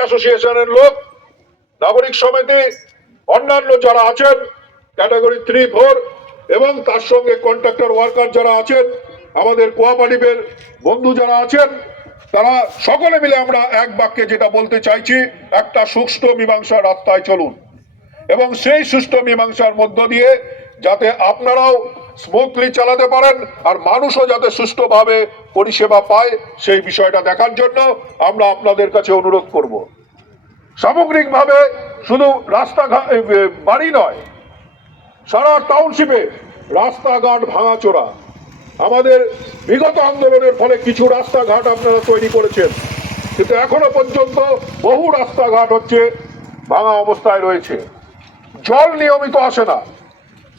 অ্যাসোসিয়েশনের লোক, নাগরিক সমিতি, অন্যান্য যারা আছেন ক্যাটাগরি 3-4 এবং তার সঙ্গে কন্ট্রাক্টর ওয়ার্কার যারা আছেন, আমাদের কোঅপারেটিভের বন্ধু যারা আছেন, তারা সকলে মিলে আমরা এক বাক্যে যেটা বলতে চাইছি, একটা সুষ্ঠু মীমাংসার রাস্তায় চলুন এবং সেই সুষ্ঠু মীমাংসার মধ্য দিয়ে যাতে আপনারাও স্মুথলি চালাতে পারেন আর মানুষও যাতে সুষ্ঠুভাবে পরিষেবা পায় সেই বিষয়টা দেখার জন্য আমরা আপনাদের কাছে অনুরোধ করব। সামগ্রিকভাবে শুধু রাস্তাঘাট বাড়ি নয়, সারা টাউনশিপে রাস্তাঘাট ভাঙাচোরা। আমাদের বিগত আন্দোলনের ফলে কিছু রাস্তাঘাট আপনারা তৈরি করেছেন, কিন্তু এখনো পর্যন্ত বহু রাস্তাঘাট হচ্ছে ভাঙা অবস্থায় রয়েছে। জল নিয়মিত আসে না,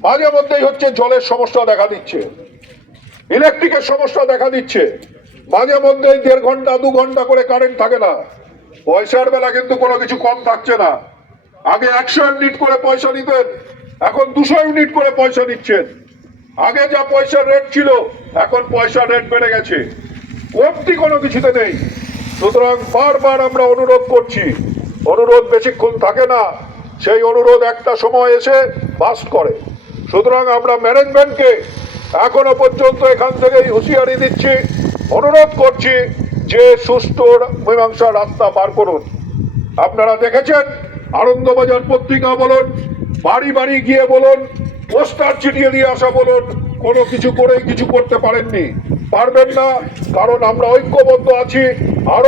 মাঝে মধ্যেই হচ্ছে জলের সমস্যা দেখা দিচ্ছে, ইলেকট্রিকের সমস্যা দেখা দিচ্ছে, মাঝে মধ্যেই 1.5 ঘন্টা 2 ঘন্টা করে কারেন্ট থাকে না। পয়সার বেলা কিন্তু কোনো কিছু কম থাকছে না। আগে 100 ইউনিট করে পয়সা নিতেন, এখন 200 ইউনিট করে পয়সা নিচ্ছেন। আগে যা পয়সার রেট ছিল এখন পয়সার রেট বেড়ে গেছে, কমতি কোনো কিছুতে নেই। সুতরাং বারবার আমরা অনুরোধ করছি, অনুরোধ বেশিক্ষণ থাকে না, সেই অনুরোধ একটা সময় এসে বাস্ট করে। সুতরাং আমরা ম্যানেজমেন্টকে এখনো পর্যন্ত এখান থেকেই হুঁশিয়ারি দিচ্ছি, অনুরোধ করছি যে সুষ্ঠু মীমাংসার রাস্তা বার করুন। আপনারা দেখেছেন আনন্দবাজার পত্রিকা বলুন, বাড়ি বাড়ি গিয়ে বলুন, পোস্টার চিটিয়ে দিয়ে আসা বলুন, কোনো কিছু করেই কিছু করতে পারেননি, পারবেন না, কারণ আমরা ঐক্যবদ্ধ আছি। আরো